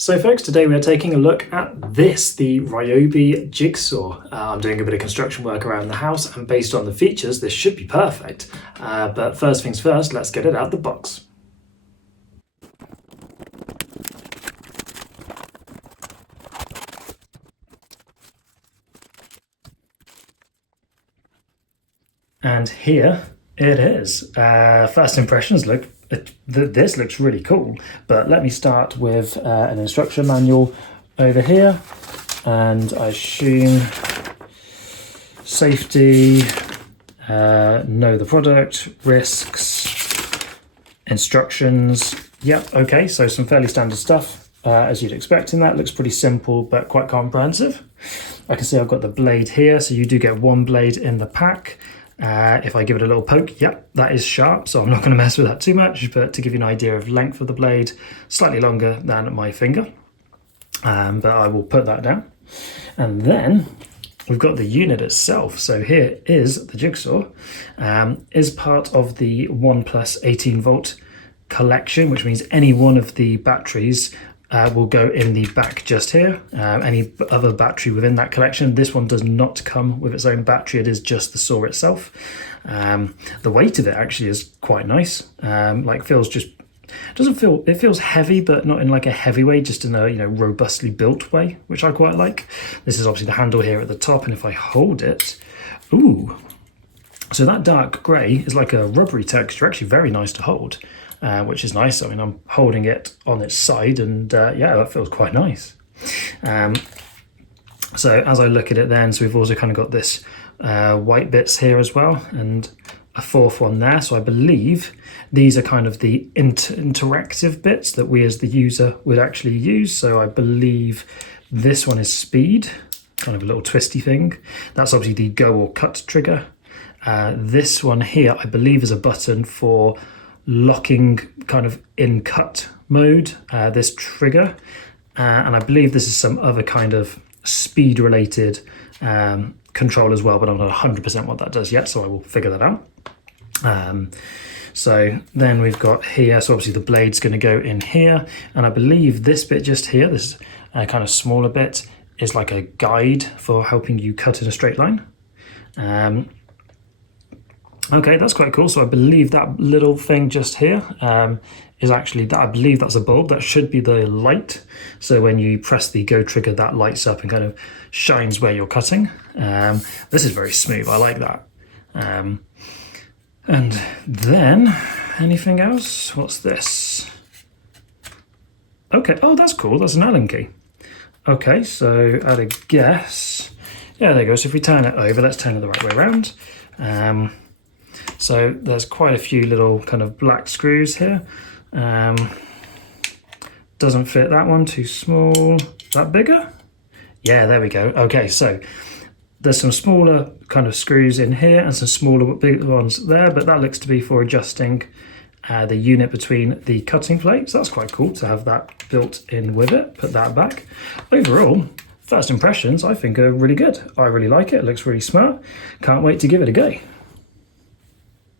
So folks, today we're taking a look at this, the Ryobi Jigsaw. I'm doing a bit of construction work around the house, and based on the features, this should be perfect. But first things first, let's get it out the box. And here it is. First impressions look, this looks really cool, but let me start with an instruction manual over here, and I assume safety, know the product, risks, instructions. Yep, okay, so some fairly standard stuff as you'd expect in that. Looks pretty simple but quite comprehensive. I can see I've got the blade here, so you do get one blade in the pack. If I give it a little poke, yep, that is sharp, so I'm not going to mess with that too much, but to give you an idea of length of the blade, slightly longer than my finger, but I will put that down. And then we've got the unit itself. So here is the Jigsaw, is part of the OnePlus 18 volt collection, which means any one of the batteries will go in the back just here. Any other battery within that collection, this one does not come with its own battery, it is just the saw itself. The weight of it actually is quite nice. Like it feels heavy, but not in like a heavy way, just in a robustly built way, which I quite like. This is obviously the handle here at the top, and if I hold it, ooh, so that dark grey is like a rubbery texture, actually very nice to hold. Which is nice. I mean, I'm holding it on its side, and yeah, that feels quite nice. So as I look at it then, so we've also kind of got this white bits here as well, and a fourth one there. So I believe these are kind of the interactive bits that we as the user would actually use. So I believe this one is speed, kind of a little twisty thing. That's obviously the go or cut trigger. This one here, I believe, is a button for locking kind of in cut mode, this trigger, and I believe this is some other kind of speed related control as well, but I'm not 100% what that does yet, so I will figure that out. So then we've got here, so obviously the blade's going to go in here, and I believe this bit just here, this kind of smaller bit, is like a guide for helping you cut in a straight line. Okay, that's quite cool. So I believe that little thing just here is actually, that I believe that's a bulb. That should be the light. So when you press the go trigger, that lights up and kind of shines where you're cutting. This is very smooth. I like that. And then anything else? What's this? Okay. Oh, that's cool. That's an Allen key. Okay, so I'd a guess. Yeah, there you go. So if we turn it over, let's turn it the right way around. So there's quite a few little kind of black screws here. Doesn't fit that one, too small. That bigger? Yeah, there we go. Okay, so there's some smaller kind of screws in here and some smaller big ones there, but that looks to be for adjusting the unit between the cutting plates. That's quite cool to have that built in with it. Put that back. Overall, first impressions I think are really good. I really like it. It looks really smart. Can't wait to give it a go.